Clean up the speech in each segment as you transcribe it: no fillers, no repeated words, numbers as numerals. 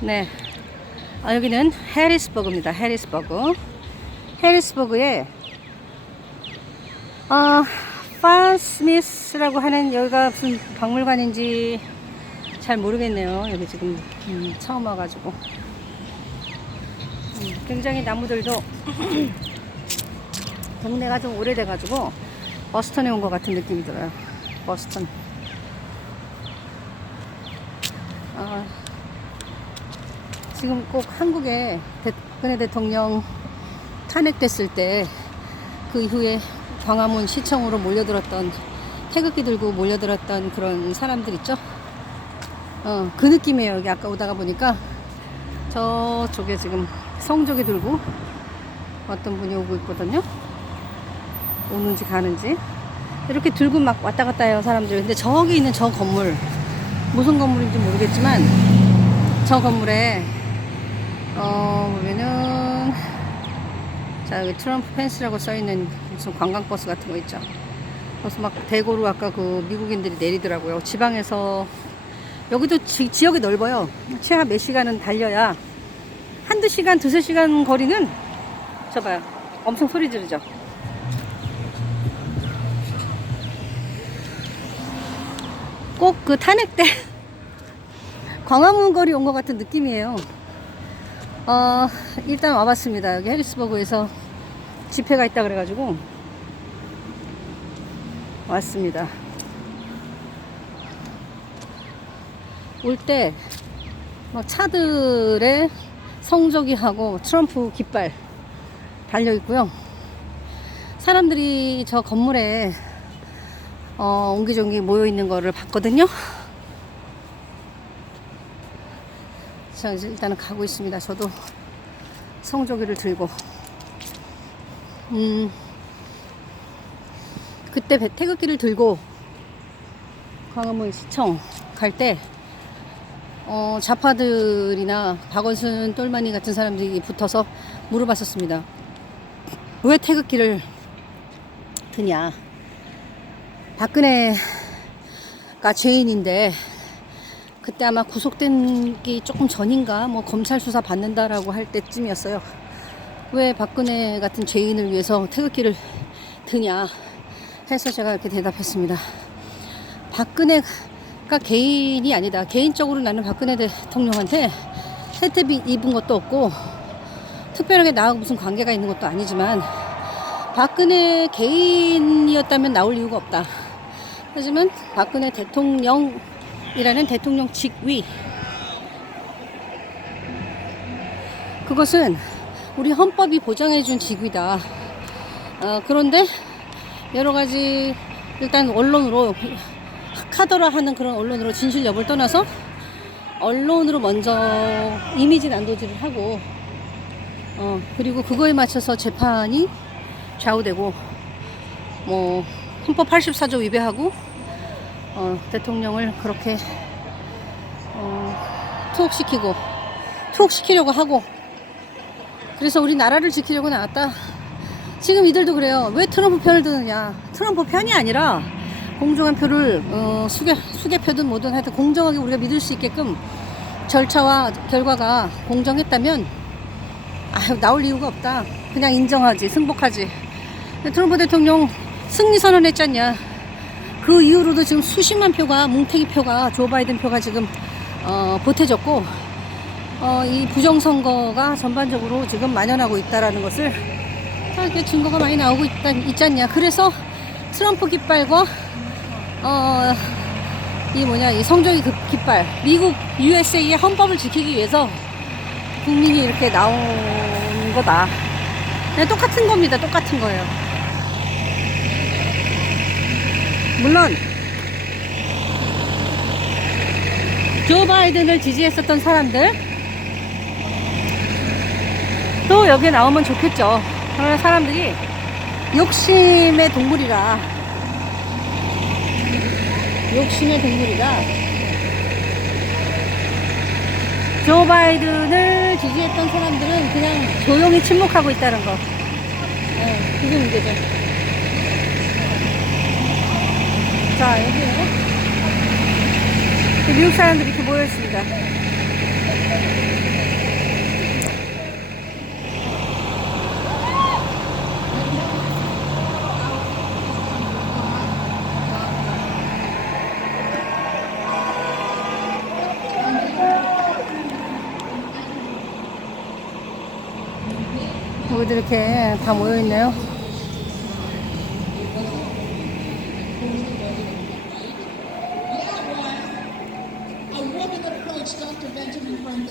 네. 여기는 해리스버그입니다. 해리스버그. 해리스버그에 파스미스라고 하는, 여기가 무슨 박물관인지 잘 모르겠네요. 여기 지금 처음 와가지고 굉장히 나무들도 동네가 좀 오래돼가지고 버스턴에 온 것 같은 느낌이 들어요. 버스턴. 지금 꼭 한국에 박근혜 대통령 탄핵됐을 때 그 이후에 광화문 시청으로 몰려들었던, 태극기 들고 몰려들었던 그런 사람들 있죠? 그 느낌이에요. 여기 아까 오다가 보니까 저쪽에 지금 성조기 들고 어떤 분이 오고 있거든요. 오는지 가는지 이렇게 들고 막 왔다 갔다 해요, 사람들. 근데 저기 있는 저 건물, 무슨 건물인지 모르겠지만 저 건물에 보면은, 자, 여기 트럼프 펜스라고 써있는 무슨 관광버스 같은 거 있죠. 그래서 막 대고로 아까 그 미국인들이 내리더라고요. 지방에서. 여기도 지역이 넓어요. 최하 몇 시간은 달려야, 한두 시간, 두세 시간 거리는, 저 봐요, 엄청 소리 지르죠. 꼭 그 탄핵 때 광화문 거리 온 것 같은 느낌이에요. 일단 와봤습니다. 여기 해리스버그에서 집회가 있다 그래가지고 왔습니다. 올 때 막 차들에 성조기하고 트럼프 깃발 달려 있고요. 사람들이 저 건물에 옹기종기 모여 있는 거를 봤거든요. 자, 이제 일단은 가고 있습니다. 저도 성조기를 들고. 그때 태극기를 들고 광화문 시청 갈 때 좌파들이나 박원순 똘마니 같은 사람들이 붙어서 물어봤었습니다. 왜 태극기를 드냐? 박근혜가 죄인인데, 그때 아마 구속된 게 조금 전인가, 뭐 검찰 수사 받는다라고 할 때쯤이었어요. 왜 박근혜 같은 죄인을 위해서 태극기를 드냐 해서 제가 이렇게 대답했습니다. 박근혜가 개인이 아니다. 개인적으로 나는 박근혜 대통령한테 혜택 입은 것도 없고 특별하게 나하고 무슨 관계가 있는 것도 아니지만, 박근혜 개인이었다면 나올 이유가 없다. 하지만 박근혜 대통령이라는 대통령 직위, 그것은 우리 헌법이 보장해준 직위다. 그런데 여러가지, 일단 언론으로, 카더라 하는 그런 언론으로 진실 여부를 떠나서 언론으로 먼저 이미지 난도질을 하고, 그리고 그거에 맞춰서 재판이 좌우되고, 뭐 헌법 84조 위배하고 대통령을 그렇게 투옥시키려고 하고, 그래서 우리 나라를 지키려고 나왔다. 지금 이들도 그래요. 왜 트럼프 편을 드느냐? 트럼프 편이 아니라 공정한 표를 수개표든 뭐든 하여튼 공정하게 우리가 믿을 수 있게끔 절차와 결과가 공정했다면 나올 이유가 없다. 그냥 인정하지, 승복하지. 트럼프 대통령 승리 선언했잖냐. 그 이후로도 지금 수십만 표가, 뭉태기 표가, 조바이든 표가 지금 보태졌고, 이 부정선거가 전반적으로 지금 만연하고 있다라는 것을 이렇게 증거가 많이 나오고 있지 않냐. 그래서 트럼프 깃발과 이 성조기 깃발, 미국 USA의 헌법을 지키기 위해서 국민이 이렇게 나온 거다. 그냥 똑같은 겁니다. 똑같은 거예요. 물론 조바이든을 지지했었던 사람들 또 여기에 나오면 좋겠죠. 그러나 사람들이 욕심의 동물이라 조바이든을 지지했던 사람들은 그냥 조용히 침묵하고 있다는 거. 그게 문제죠. 자, 여기에 미국 사람들이 이렇게 모여있습니다. 모두 이렇게 다 모여있네요.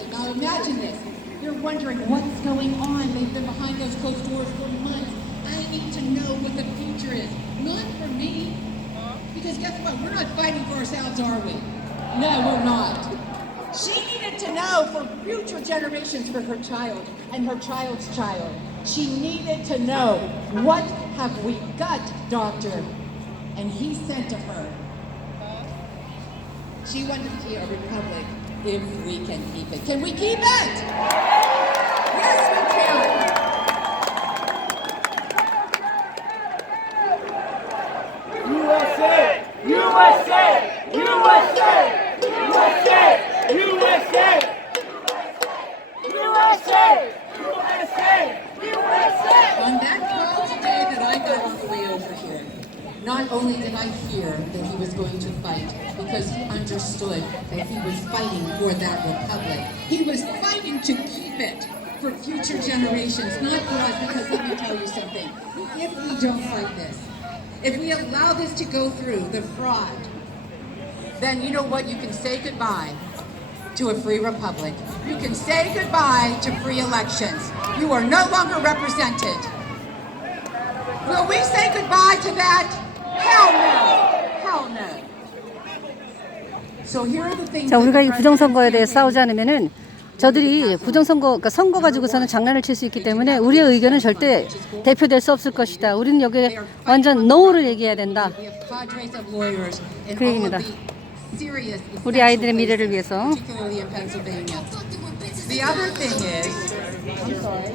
Now imagine this. You're wondering what's going on. They've been behind those closed doors for months. I need to know what the future is. Not for me. Because guess what? We're not fighting for ourselves, are we? No, we're not. She needed to know for future generations, for her child and her child's child. She needed to know, what have we got, doctor? And he said to her, she wanted to see a republic if we can keep it. Can we keep it? Yes, we can. USA! USA! USA! USA! USA! USA! USA! USA! On that call today that I got all the way over here, not only did I hear that he was going to fight because he understood that he was fighting for that republic. He was fighting to keep it for future generations, not for us, because let me tell you something. If we don't fight this, if we allow this to go through, the fraud, then you know what? You can say goodbye to a free republic. You can say goodbye to free elections. You are no longer represented. Will we say goodbye to that? Hell no! Hell no! So here are the things. 자, 우리가 이 부정선거에 대해 싸우지 않으면은 저들이 부정선거, 그러니까 선거 가지고서는 장난을 칠 수 있기 때문에 우리의 의견은 절대 대표될 수 없을 것이다. 우리는 여기에 완전 NO를 얘기해야 된다. 그 얘기입니다. 우리 아이들의 미래를 위해서. The other thing is, I'm sorry.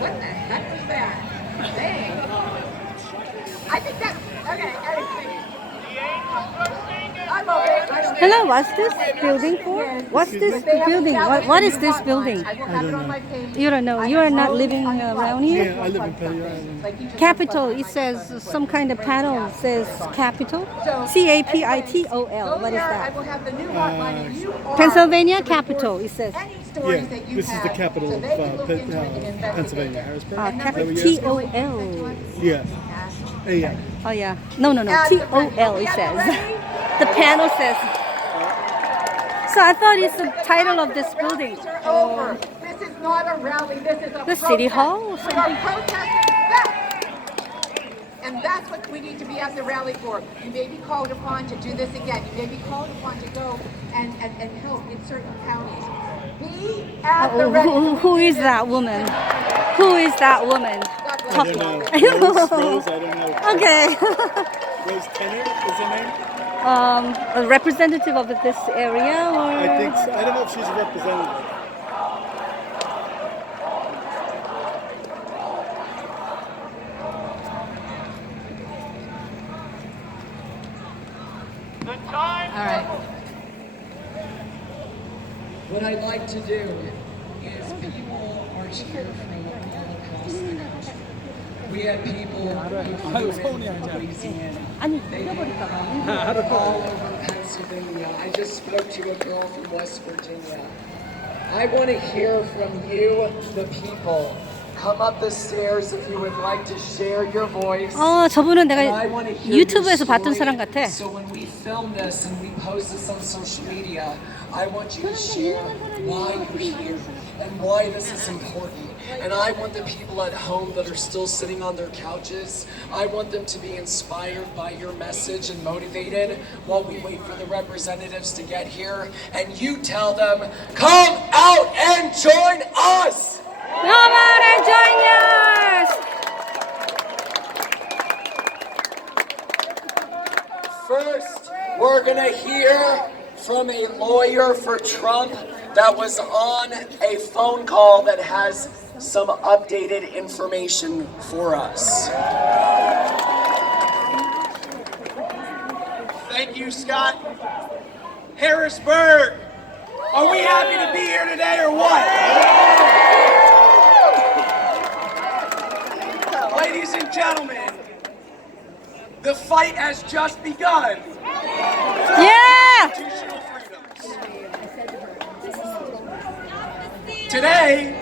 What the heck is that? Dang. I think that's okay. I'm okay. Hello, what's this building for? What's this building? What is this building? I don't know. You don't know. You are not living around here? Yeah, I live in Pennsylvania. Capitol. It says some kind of panel says Capitol. Capitol. What is I that? will have the new hotline and you are Pennsylvania Capitol. It says. any stories Yeah, that you this is have. the capital so of they can look into it and investigate Pennsylvania, it. Harrisburg. And number Capitol. Yeah. Yeah. Oh yeah. No. TOL. It says. The panel says. So I thought it's the title of this building. Rallies are over. This is not a rally. This is a The City protest. Hall or We are something? protesting that. And that's what we need to be at the rally for. You may be called upon to do this again. You may be called upon to go and help in certain counties. Be at the ready. Who is that woman? Who is that woman? I don't know. I don't know. Rose, I don't know. Okay. Rose Tenner is her name? A representative of this area, or I think so. I don't know if she's a representative. All right. What I'd like to do is people are here from all across the country. We had people who flew in from Louisiana. All over Pennsylvania. I just spoke to a girl from West Virginia. I want to hear from you, the people. Come up the stairs if you would like to share your voice. 저분은 And I 내가 want to hear 유튜브에서 your 봤던 story. 사람 같아. So when we film this and we post this on social media, I want you to share why you're here and why this is important. And I want the people at home that are still sitting on their couches, I want them to be inspired by your message and motivated while we wait for the representatives to get here. And you tell them, come out and join us! Come on and join us! First, we're gonna hear from a lawyer for Trump that was on a phone call that has some updated information for us. Thank you, Scott. Harrisburg, are we happy to be here today or what? Ladies and gentlemen, the fight has just begun. Yeah! Constitutional freedoms. Today,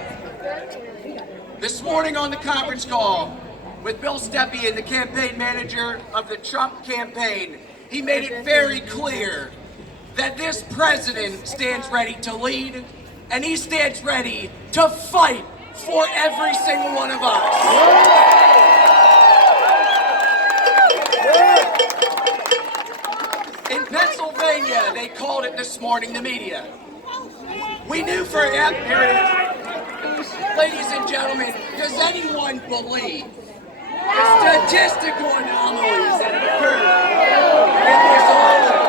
This morning on the conference call with Bill Stepien, the campaign manager of the Trump campaign, he made it very clear that this president stands ready to lead, and he stands ready to fight for every single one of us. In Pennsylvania, they called it this morning, the media. We knew for here it is. Ladies and gentlemen, does anyone believe the statistical anomalies that have occurred in this election?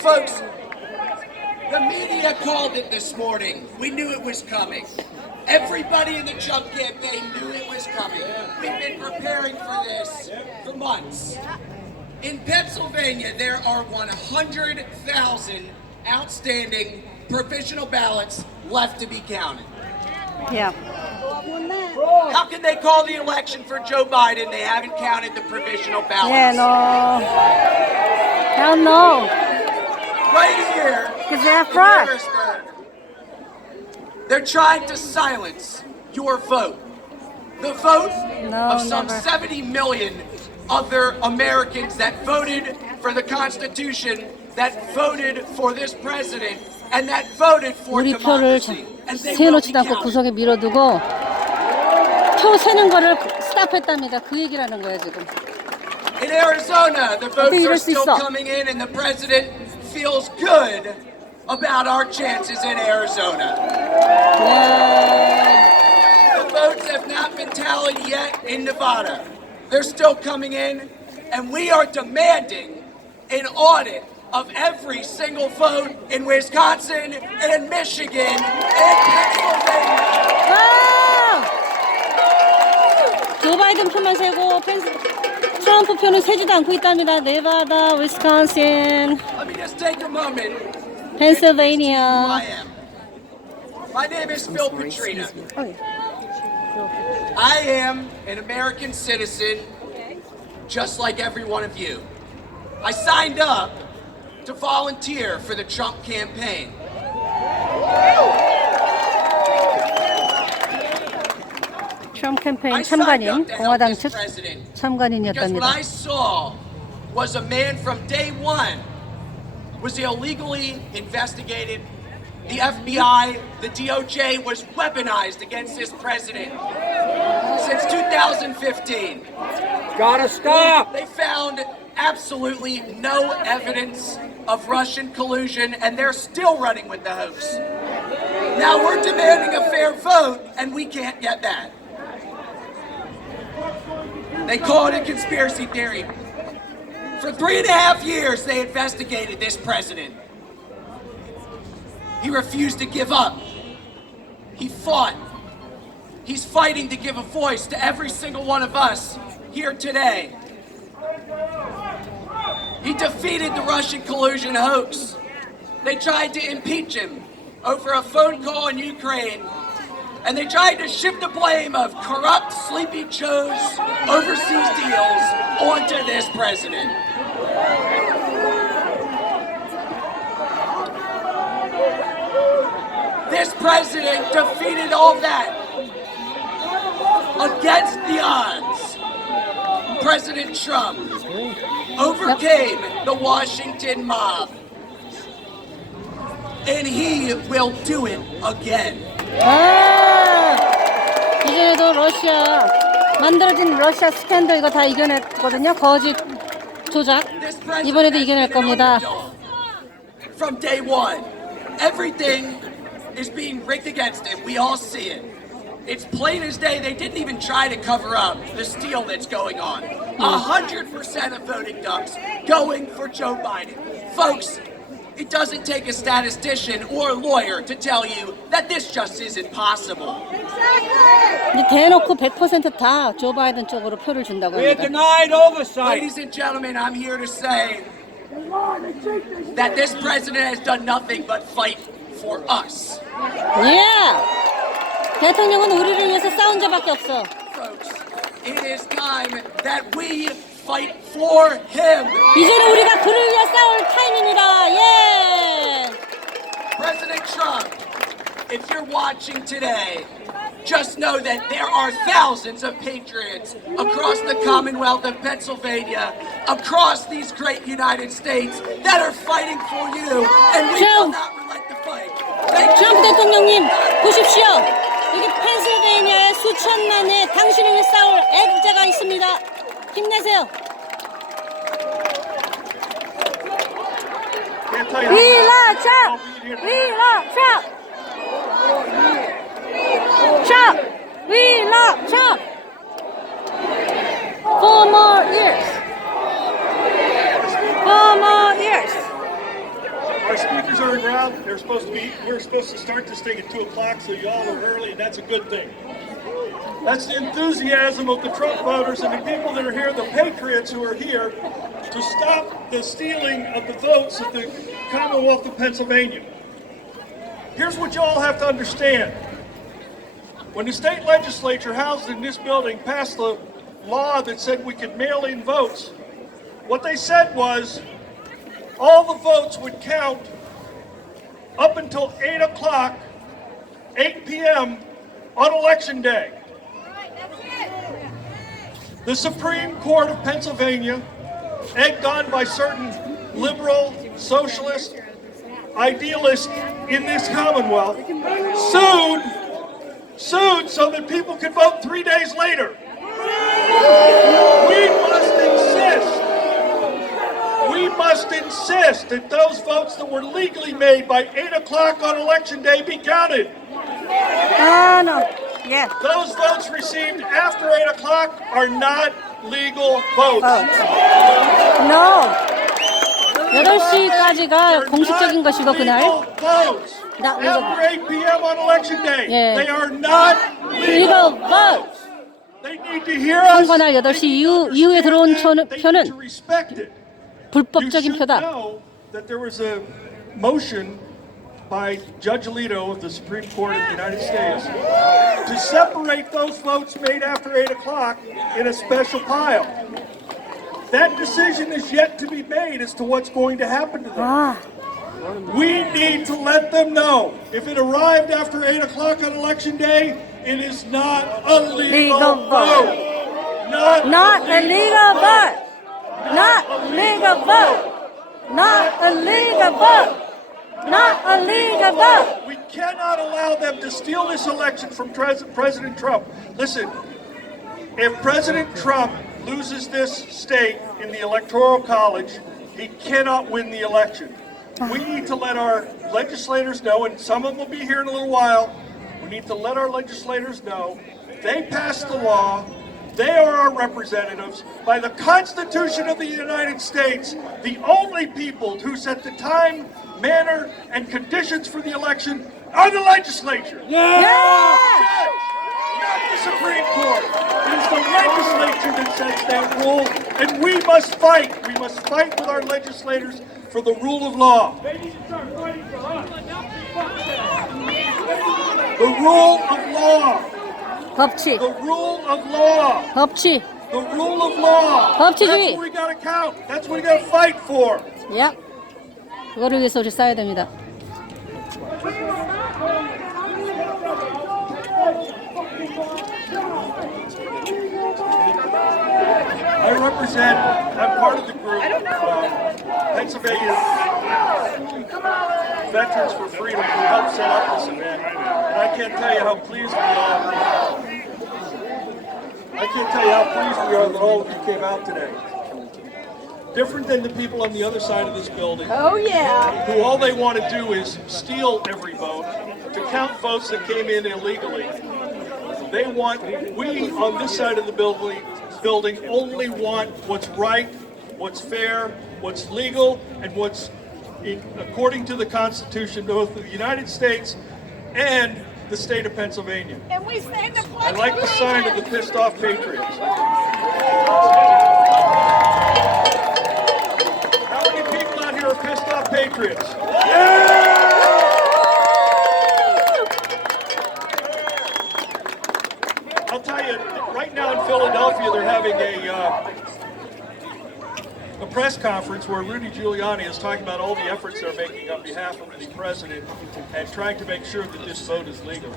Folks, the media called it this morning. We knew it was coming. Everybody in the Trump campaign knew it was coming. We've been preparing for this for months. In Pennsylvania, there are 100,000 outstanding provisional ballots left to be counted. Yeah. How can they call the election for Joe Biden? They haven't counted the provisional ballots. Yeah, no. Hell no. Right here Because they're in fraud. Harrisburg, they're trying to silence your vote. The vote of some never. 70 million other Americans that voted for the Constitution, that voted for this president, and that voted for 우리 표를 democracy. And they will be 세워놓지도 않고 counted. 구석에 밀어두고 표 세는 거를 스탑했답니다. 그 얘기라는 거야 지금. In Arizona, the votes 이럴 are 수 still 있어. coming in, and the president feels good about our chances in Arizona. 네. The votes have not been tallied yet in Nevada. They're still coming in, and we are demanding an audit of every single vote in Wisconsin and Michigan and Pennsylvania. 아! 조 바이든 표만 세고 트럼프 표는 세지도 않고 있답니다. 네바다, 위스콘신, Let me just take a moment. 펜실베니아. Who I am. My name is Phil Petrina. I am an American citizen, just like every one of you. I signed up to volunteer for the Trump campaign. 트럼프 캠페인 I signed 참관인, up to help 공화당 this 측 president because what 참관인이었답니다. I saw was a man from day one was illegally investigated. The FBI, the DOJ was weaponized against this president since 2015. Gotta stop! They found absolutely no evidence of Russian collusion, and they're still running with the hoax. Now we're demanding a fair vote, and we can't get that. They call it a conspiracy theory. For 3.5 years, they investigated this president. He refused to give up. He fought. He's fighting to give a voice to every single one of us here today. He defeated the Russian collusion hoax. They tried to impeach him over a phone call in Ukraine, and they tried to shift the blame of corrupt Sleepy Joe's overseas deals onto this president. This president defeated all that against the odds. President Trump overcame the Washington mob, and he will do it again. 아, 이전에도 러시아 만들어진 러시아 스캔들 이거 다 이겨냈거든요. 거짓 조작. This president 이번에도 has 이겨낼 been an 겁니다. underdog from day one. Everything is being rigged against him. We all see it. It's plain as day. They didn't even try to cover up the steal that's going on. 100% of voting ducks going for Joe Biden. Folks, it doesn't take a statistician or a lawyer to tell you that this just isn't possible. 근데 대놓고 100% 다 조 바이든 쪽으로 표를 준다고 We're 합니다. denied oversight! Ladies and gentlemen, I'm here to say that this president has done nothing but fight for us. 예! 대통령은 우리를 위해서 싸운 자밖에 없어. Folks, it is time that we fight for him. 이제는 우리가 그를 위해 싸울 타임입니다. 예! President Trump if you're watching today, just know that there are thousands of patriots across the Commonwealth of Pennsylvania, across these great United States, that are fighting for you, and we will not relent the fight. Thank you. 트럼프 대통령님 보십시오. 여기 펜실베니아의 수천만의 당신을 위해 싸울 애국자가 있습니다. 힘내세요. Can't tell you We how love Trump. We love Trump. Trump. We love Trump. 4 more years. 4 more years. our speakers are en route. We're supposed to start this thing at 2 o'clock, so you all are early, and that's a good thing. That's the enthusiasm of the Trump voters and the people that are here, the patriots who are here to stop the stealing of the votes of the Commonwealth of Pennsylvania. Here's what you all have to understand. When the state legislature housed in this building passed the law that said we could mail in votes, what they said was all the votes would count up until 8 o'clock, 8 p.m. on Election Day. The Supreme Court of Pennsylvania, egged on by certain liberal, socialist, idealists in this Commonwealth, sued so that people could vote 3 days later. We must insist that those votes that were legally made by 8 o'clock on Election Day be counted. No. Yeah. Those votes received after 8 o'clock are not legal votes. No. 8시까지가 공식적인 것이고 그날. Votes. Not legal. After 8 p.m. on Election Day, Yeah. they are not legal legal. votes. They need to hear us. 선거날 8시 이후에 들어온 They need to 표는 respect it. 불법적인 You should 표다. know that there was a motion by Judge Alito of the Supreme Court of the United States to separate those votes made after 8 o'clock in a special pile. That decision is yet to be made as to what's going to happen to them. 아, We need to let them know if it arrived after 8 o'clock on Election Day, it is not a legal Legal vote. not a legal vote. Not a legal vote. Not a legal vote. Not a legal vote. We cannot allow them to steal this election from President Trump. Listen, if President Trump loses this state in the Electoral College, he cannot win the election. We need to let our legislators know, and some of them will be here in a little while, we need to let our legislators know they passed the law, they are our representatives. By the Constitution of the United States, the only people who set the time, manner, and conditions for the election are the legislature. Not the Supreme Court. It is the legislature that sets that rule, and we must fight. We must fight with our legislators for the rule of law. The rule of law. 법치. The rule of law. 법치. The rule of law. 법치주의. That's what we gotta count. That's what we gotta fight for. 야. 그거를 위해서 우리 싸야 됩니다. I'm part of the group, Pennsylvania Veterans for Freedom, who helped set up this event. And I can't tell you how pleased we are. I can't tell you how pleased we are that all of you came out today. Different than the people on the other side of this building. Oh yeah. Who all they want to do is steal every vote, to count votes that came in illegally. We on this side of the building only want what's right, what's fair, what's legal, and what's according to the Constitution both of the United States and the state of Pennsylvania. And we say the I like the sign of the pissed off patriots. How many people out here are pissed off patriots? I'll tell you, right now in Philadelphia, they're having a press press conference where Rudy Giuliani is talking about all the efforts they're making on behalf of the president and trying to make sure that this vote is legal.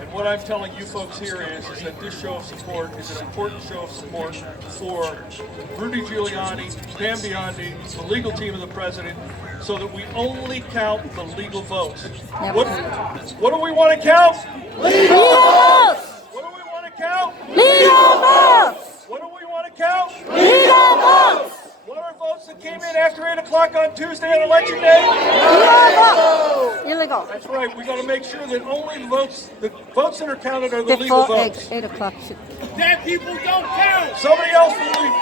And what I'm telling you folks here is that this show of support is an important show of support for Rudy Giuliani, Pam Biondi, the legal team of the president, so that we only count the legal votes. What do we want to count? Legal votes! What do we want to count? Legal votes! What do we want to count? Legal votes! What are votes that came in after 8 o'clock on Tuesday on election day? Illegal. That's right. We got to make sure that only the votes that are counted are the legal Before votes. 8 o'clock. Dead people don't count. Somebody else will leave.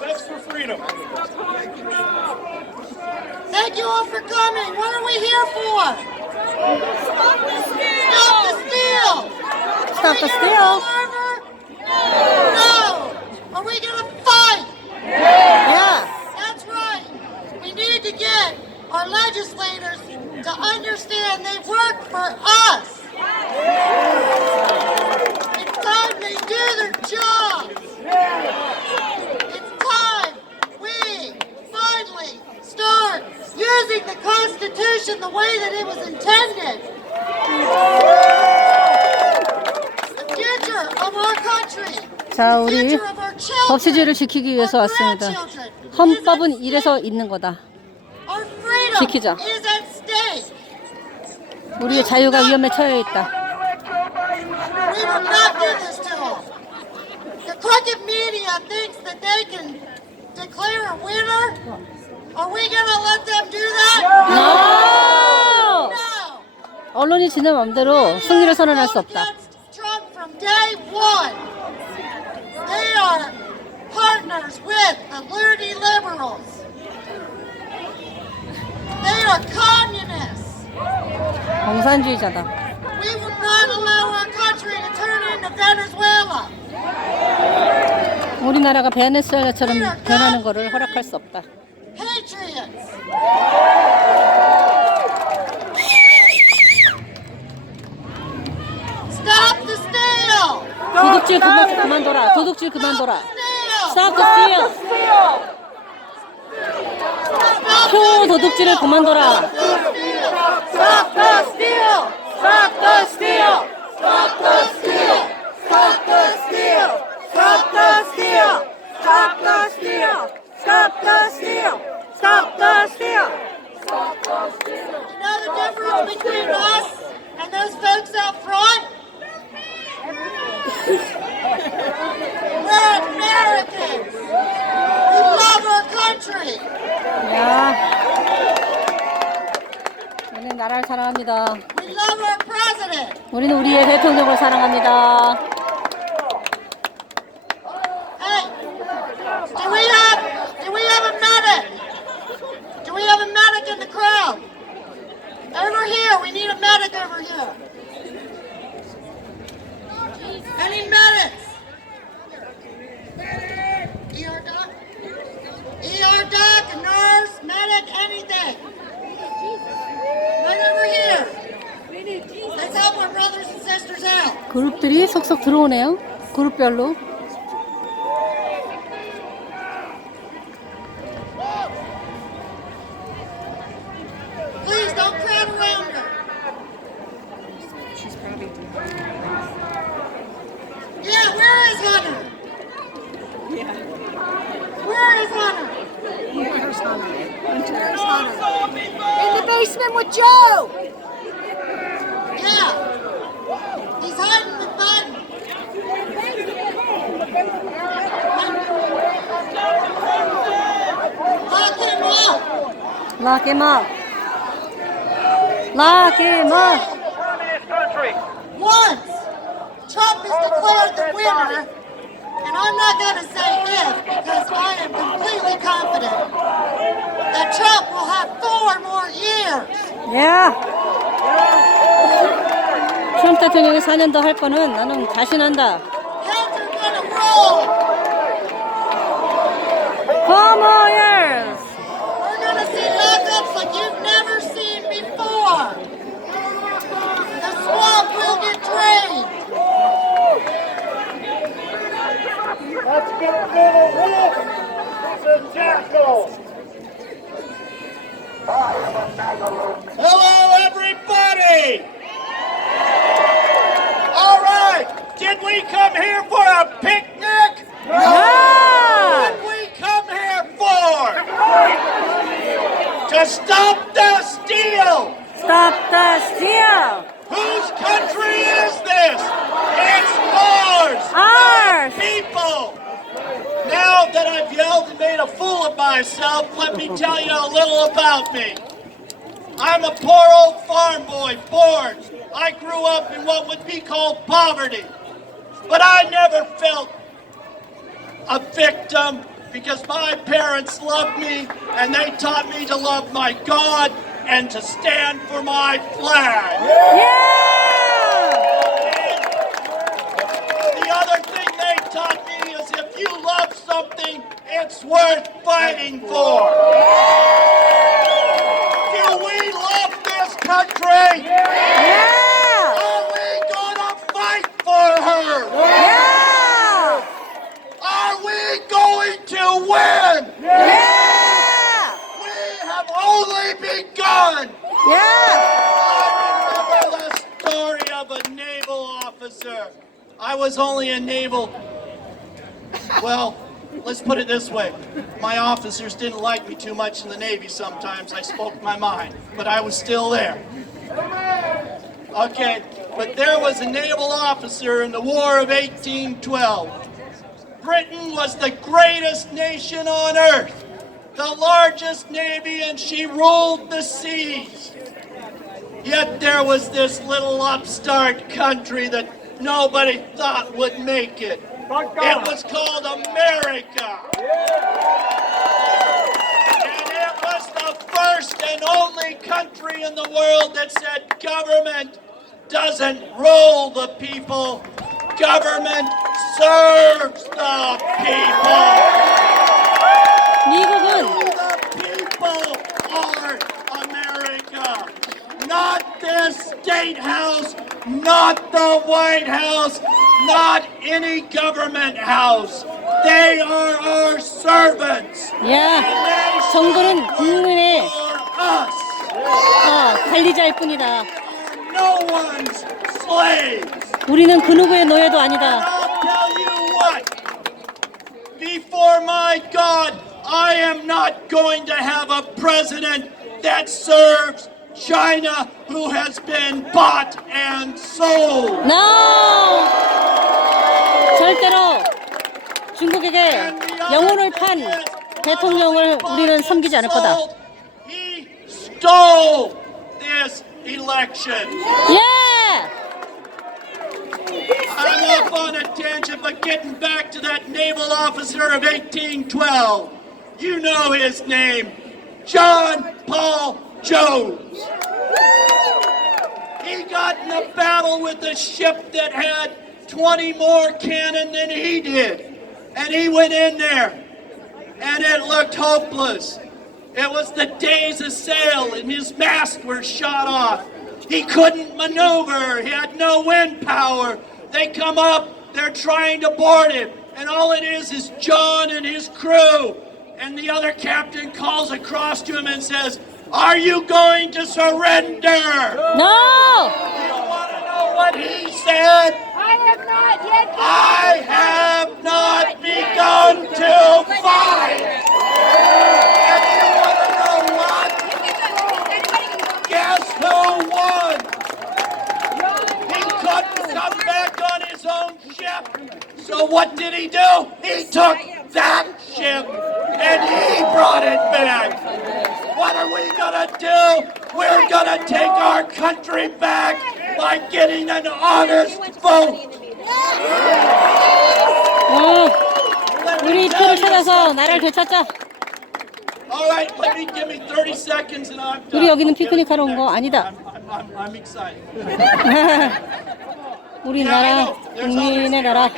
That's for freedom. Thank you all for coming. What are we here for? Stop the steal! Stop the steal. No! Are we gonna fight? Yeah. That's right. We need to get our legislators to understand they work for us. It's time they do their job. It's time we finally start using the Constitution the way that it was intended. The future of our country. 자, The 우리 future of our children. 법치주의를 지키기 위해서 our 왔습니다. grandchildren. 헌법은 이래서 있는 거다. Our freedom 지키자. is at stake. 우리의 자유가 위험에 처해 있다. We will not do this to them. The crooked media thinks that they can declare a winner. Are we going to let them do that? No! No. 언론이 지네 맘대로 승리를 선언할 수 없다. Against Trump from day one. They are partners with the loony liberals. They are communists. 공산주의자다. We will not allow our country to turn into Venezuela. 우리나라가 베네수엘라처럼 변하는 것을 허락할 수 없다. Patriots. Stop the steal. 도둑질 그만둬라. 도둑질 그만둬라. Steal. Stop the steal. 표 도둑질을 그만둬라. Stop the steal. Stop the steal. Stop the steal. Stop the steal. Stop the steal. Stop the steal. Stop the steal. Stop the steal. Stop the steal. You know the difference between us and those folks out front? We're Americans. We love our country. 야, 우리는 나라를 사랑합니다. We love our president. 우리는 우리의 대통령을 사랑합니다. Hey, do we have a medic? Do we have a medic in the crowd? Over here, we need a medic over here. Any medics? ER doc? ER doc, nurse, medic, anything. Right over here. Let's help our brothers and sisters out. 그룹들이 속속 들어오네요. 그룹별로. Please don't crowd around her. Yeah, where is Hunter? Where is Hunter? Where's Hunter? In the basement with Joe. Yeah. He's hiding with Biden. Lock him up. Lock him up. Lock him up. Once Trump is declared the winner, and I'm not going to say if because I am completely confident that Trump will have 4 more years. 야. 트럼프 대통령이 4년 더 할 거는 나는 자신한다. Heads are going to roll. 4 more years. We're going to see lockups like you've never seen before. The swamp will get drained. Let's get rid of this. It's a jackal. Hello, everybody! All right, did we come here for a picnic? No! What did we come here for? To stop the steal! Stop the steal! Whose country is this? It's ours! Ours! People! Now that I've yelled and made a fool of myself, let me tell you a little about me. I'm a poor old farm boy, born. I grew up in what would be called poverty. But I never felt a victim because my parents loved me and they taught me to love my God and to stand for my flag. Yeah! The other thing they taught me is if you love something, it's worth fighting for. Do we love this country? Yeah! Are we gonna fight for her? Yeah! Are we going to win? Yeah! We have only begun. Yeah! I remember the story of a naval officer. I was only a naval, well, let's put it this way. My officers didn't like me too much in the Navy sometimes. I spoke my mind, but I was still there. Okay, but there was a naval officer in the War of 1812. Britain was the greatest nation on earth, the largest navy, and she ruled the seas. Yet there was this little upstart country that nobody thought would make it. It was called America. And it was the first and only country in the world that said government doesn't rule the people, government serves the people. 미국은 The people are America. Not this state house, not the White House, not any government house. They are our servants. 야, 정부는 국민의 For us. 관리자일 뿐이다. No one's slaves. 우리는 그 누구의 노예도 아니다. I'll tell you what. Before my God, I am not going to have a president that serves China who has been bought and sold. No! 절대로 중국에게 영혼을 판 대통령을 우리는 섬기지 않을 거다. He stole this election. Yeah! I'm off on a tangent, but getting back to that naval officer of 1812. You know his name, John Paul Jones. He got in a battle with a ship that had 20 more cannon than he did. And he went in there, and it looked hopeless. It was the days of sail, and his masts were shot off. He couldn't maneuver. He had no wind power. They come up, they're trying to board him, and all it is John and his crew. And the other captain calls across to him and says, "Are you going to surrender?" No! You want to know what he said? I have not yet. I have not begun to fight. And you want to know what? Guess who won? He couldn't come back on his own ship. So what did he do? He took that ship and he brought it back. What are we gonna do? We're gonna take our country back by getting an honest vote. 우리 표를 찾아서 나라를 되찾자. All right, give me 30 seconds and I'm done. 우리 여기는 피크닉 하러 온 거 아니다. I'm excited. 우리나라, 국민의 나라,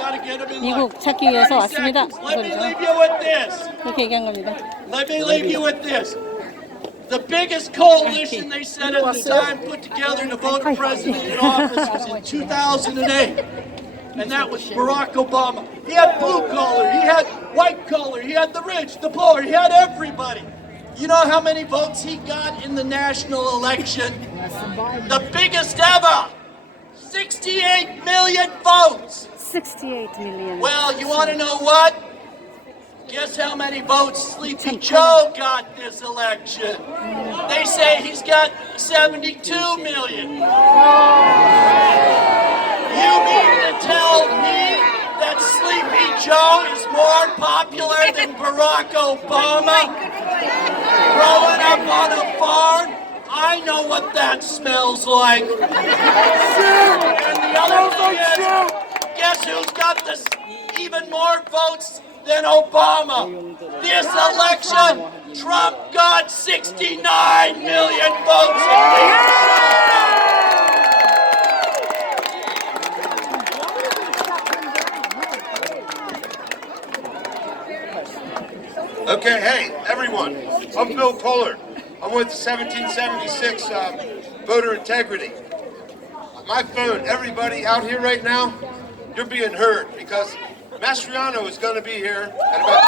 미국 찾기 위해서 왔습니다. Let me leave you with this. 그렇게 얘기한 겁니다. Let me leave you with this. The biggest coalition they said at the time put together to vote a president in office was in 2008. And that was Barack Obama. He had blue collar, he had white collar, he had the rich, the poor, he had everybody. You know how many votes he got in the national election? The biggest ever! 68 million votes! 68 million. Well, you want to know what? Guess how many votes Sleepy Joe got this election? They say he's got 72 million. You mean to tell me that Sleepy Joe is more popular than Barack Obama? Growing up on a farm, I know what that smells like. And the other thing is, guess who's got this even more votes than Obama? This election, Trump got 69 million votes. Okay, hey, everyone. I'm Bill Pollard. I'm with 1776 Voter Integrity. My phone, everybody out here right now, you're being heard because Mastriano is going to be here at about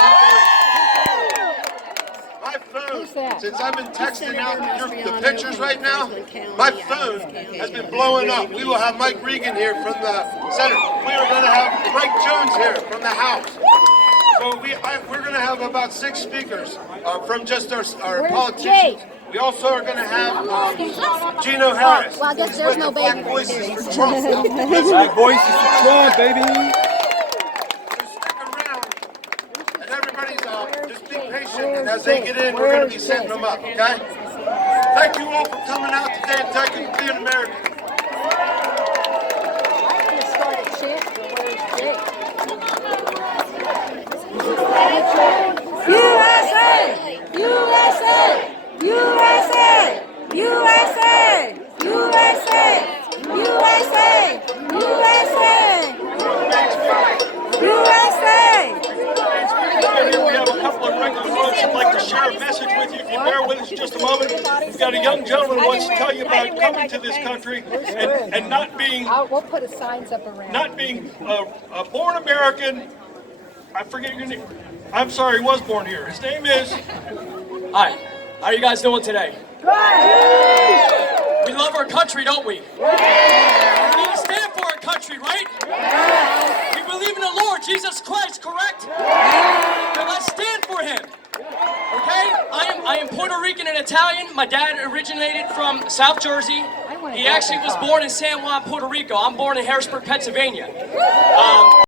2:30. My phone, since I've been texting out the pictures right now, my phone has been blowing up. We will have Mike Regan here from the Senate. We are going to have Mike Jones here from the House. So we're going to have about 6 speakers from just our politicians. We also are going to have Gino Harris. Well, I guess there's no baby. Black Voices for Trump. Black Voices for Trump, baby. So stick around, and everybody's just be patient. And as they get in, we're going to be setting them up. Okay? Thank you all for coming out today and thank you for being American. USA! USA! USA! USA! USA! USA! USA! USA! We have a couple of regular folks who'd like to share a message with you. If you bear with us just a moment, we've got a young gentleman who wants to tell you about coming to this country and not being We'll put the signs up around. not being a born American. I forget your name. I'm sorry, he was born here. His name is. Hi, how are you guys doing today? We love our country, don't we? We need to stand for our country, right? We believe in the Lord Jesus Christ, correct? Then let's stand for him. Okay? I am Puerto Rican and Italian. My dad originated from South Jersey. He actually was born in San Juan, Puerto Rico. I'm born in Harrisburg, Pennsylvania.